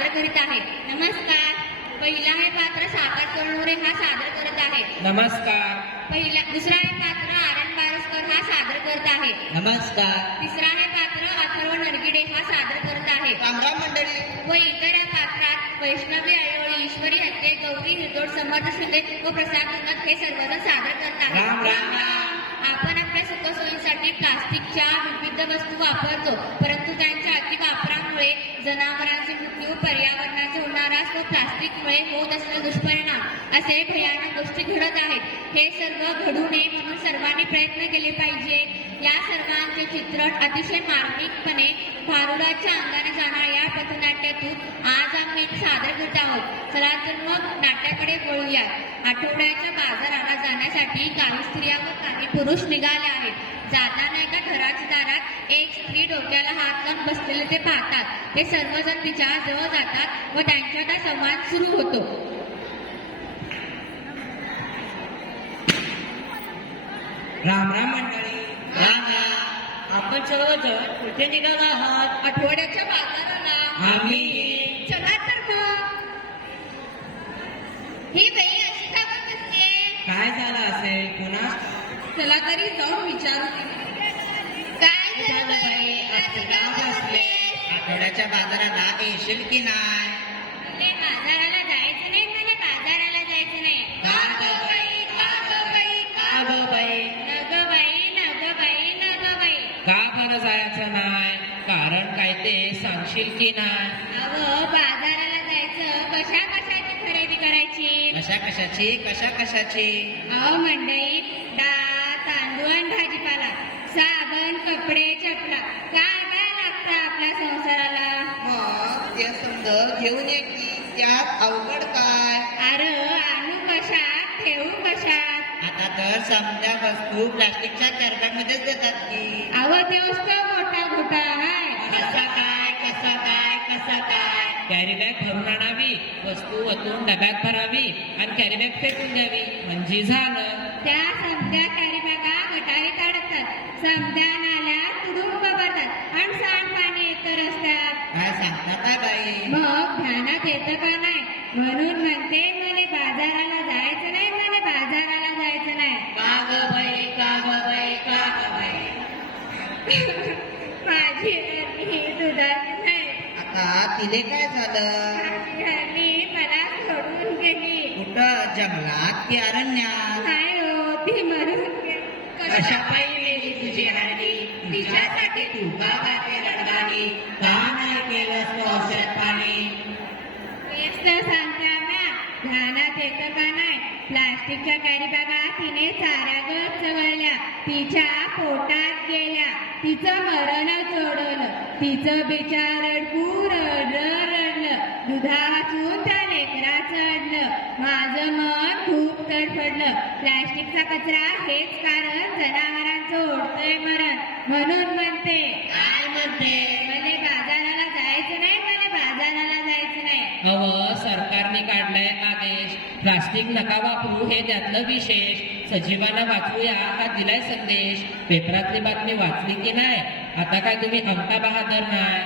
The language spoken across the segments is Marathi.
सादर करीत आहे. नमस्कार. पहिला आहे पात्र सागर तळोरे हा सादर करत आहे. नमस्कार. दुसरा आहे पात्र आनंद बारसकर हा सादर करत आहे. नमस्कार. तिसरा आहे पात्र अथर्व नरगिडे हा सादर करत आहे. रामराम मंडळी. व इतर या पात्रात वैष्णवी आयोळी, ईश्वरी हत्ते, गौरी हिरदोड, समर्थ शिंदे व प्रसाद धनत हे सर्वजण सादर करत आहेत. राम राम राम. आपण आपल्या सुखसोयीसाठी प्लास्टिकच्या विविध वस्तू वापरतो, परंतु त्यांच्या अतिवापरामुळे जनावरांचे मृत्यू, पर्यावरणाचे होणारा व प्लास्टिकमुळे होत असलेले दुष्परिणाम असे भयानक गोष्टी घडत आहेत. हे सर्व घडू नये म्हणून सर्वांनी प्रयत्न केले पाहिजे. या सर्वांचे चित्रण अतिशय मार्मिकपणे भारुडाच्या अंगाने जाणाऱ्या या पथनाट्यातून आज आम्ही सादर करत आहोत. चला तर मग नाट्याकडे वळूया. आठवड्याच्या बाजाराला जाण्यासाठी काही स्त्रिया व काही पुरुष निघाले आहेत. जाताना एका घराच्या दारात एक स्त्री डोक्याला हात लावून बसलेले ते पाहतात. ते सर्वजण तिच्या जवळ जातात व त्यांच्यात संवाद सुरू होतो. राम राम मंडळी. राम राम. आपण सर्वजण कुठे निघाला आहात? आठवड्याच्या बाजाराला. आम्ही. चला तर मग. ही बाई अशी का बसते? काय झालं असेल पुन्हा? चला तरी जाऊन विचारू. काय झालं बाई? असं का बसले? आठवड्याच्या बाजाराला येशील की नाही? बाजाराला जायचं नाही, म्हणजे बाजाराला जायचं नाही. का ग बाई? का ग बाई? का ग बाई? नग बाई, नग बाई, नग बाई. का बरं जायचं नाही? कारण काय ते सांगशील की नाही? अहो, बाजाराला जायचं कशा कशाची खरेदी करायची? कशा कशाची? कशा कशाची? अहो मंडई, डाळ, तांदूळ आणि भाजीपाला, साबण, कपडे, चपला, काय काय लागतं आपल्या संसाराला? मग ते समज घेऊन ये की त्यात अवघड काय? अरे आणू कशात, ठेवू कशात? आता तर समजा वस्तू प्लास्टिकच्या कॅरेटमध्येच देतात की. अहो तेच तर मोठा घोटाळा आहे. कसा काय कसा काय कसा काय? कॅरी बॅग भरून आणावी, वस्तू वतून डब्यात भरावी आणि कॅरी बॅग फेकून द्यावी म्हणजे झालं. त्या समध्या कॅरी बॅगा गटारी काढतात, समध्या नाल्या तुडुंब भरतात आणि सांडपाणी येतं रस्त्यात. काय सांगतात काय बाई? मग ध्यानात येतं का नाही? म्हणून म्हणते मला बाजाराला जायचं नाही, मला बाजाराला जायचं नाही. का ग बाई? का ग बाई? का ग बाई? माझी घरणी दुधाची नाही. आता तिले काय झालं? माझी घरणी मला सोडून गेली. कुठं जंगलात की अरण्यात? नाही हो, ती मरून गेली. कशा पाहिली तुझी हरणी? तिच्यासाठी तू का गाते रडगाणी? का नाही केलं औषध पाणी? तेच तर सांगते ना, ध्यानात येतं का नाही? प्लास्टिकच्या कॅरी बॅगा तिने चाऱ्यागत चवळल्या, तिच्या पोटात गेल्या, तिचं मरण चोडवलं, तिचं बिचार रडलं, दुधा वाचून त्या लेकराचं अडलं. माझं मन खूप तडफडलं. प्लास्टिकचा कचरा हेच कारण जनावरांचं ओढतंय मरण. म्हणून म्हणते. काय म्हणते? मला बाजाराला जायचं नाही, मला बाजाराला जायचं नाही. सरकारने काढलाय आदेश, प्लास्टिक नका वापरू हे त्यातलं विशेष. सजीवांना वाचवूया हा दिलाय संदेश. पेपरातली बातमी वाचली की नाही? आता काय तुम्ही अंका बहादर नाही?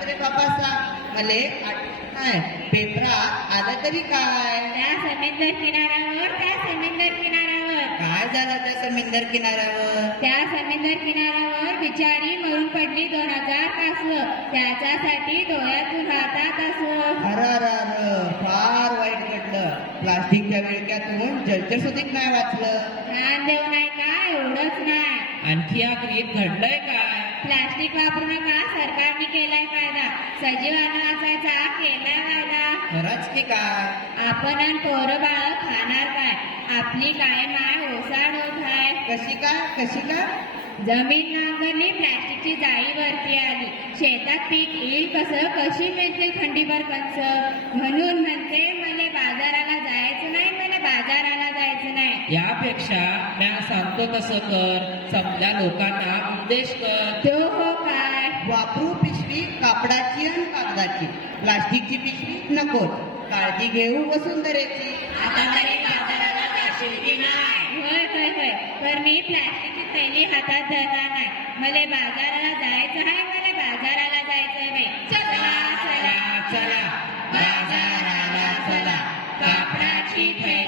अरे बाबा सांग मले आठवत नाही. पेपरात आलं तरी काय? त्या समुद्र किनाऱ्यावर, त्या समुद्र किनाऱ्यावर, काय झालं त्या समुद्र किनाऱ्यावर? त्या समुद्र किनाऱ्यावर बिचारी मरून पडली 2000 कासव. त्याच्यासाठी डोळ्यातून हातात असं. अर फार वाईट घडलं. प्लास्टिकच्या विळक्यातून जलचर सुधीक नाही वाचलं. ज्ञान देऊ नाही का? एवढंच नाही. आणखी आखरीत घडलंय काय? प्लास्टिक वापरू नका, सरकारने केलाय कायदा. सजीवांना वाचायचा केलाय वायदा. खरंच की काय? आपण आणि पोरं बाळ खाणार काय? आपली काय माय ओसाड होत आहे. कशी काय? कशी काय? जमीन नांगरली, प्लास्टिकची जाळी वरती आली. शेतात पीक येईल कसं? कशी मिळतील खंडीभर कंच? म्हणून म्हणते मला बाजाराला जायचं नाही, मला बाजाराला जायचं नाही. यापेक्षा मी सांगतो तसं कर. समजा लोकांना उपदेश कर. तो हो काय? वापरू पिशवी कापडाची आणि कागदाची. प्लास्टिकची पिशवी नको. काळजी घेऊ वसुंधरेची. आता तरी बाजाराला जाशील की नाही? होय. तर मी प्लास्टिकची थैली हातात धरणार नाही. मला बाजाराला जायचं आहे, मला बाजाराला जायचं नाही. चला. चला. बाजाराला चला कापडाची थैली